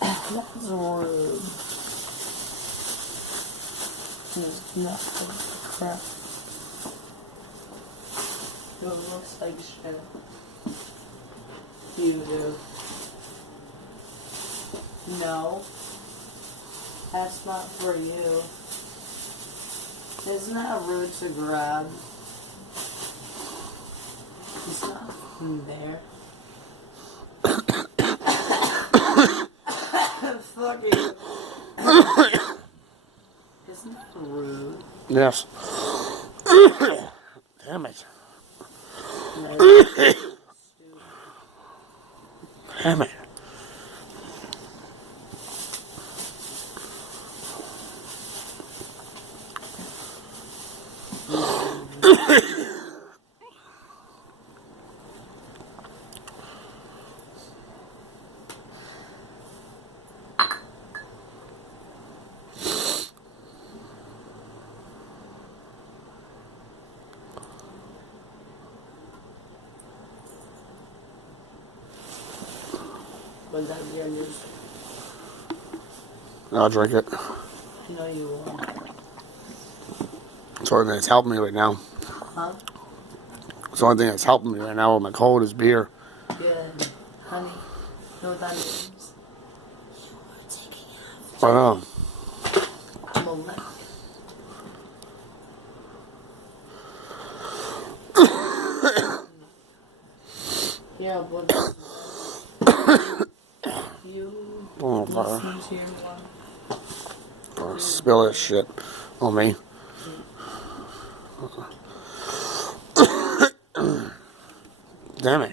That's rude. Nothing. Crap. It looks like shit. You do. No. That's not for you. Isn't that rude to grab? It's not from there. Fuck you. Isn't that rude? Yes. Damn it. Damn it. Was that your news? I'll drink it. No, you won't. It's the only thing that's helping me right now. Huh? It's the only thing that's helping me right now with my cold is beer. Good. Honey, you know what that means? I know. Molested. Yeah, but you Oh, listen to your one. spill this shit on me. Damn it.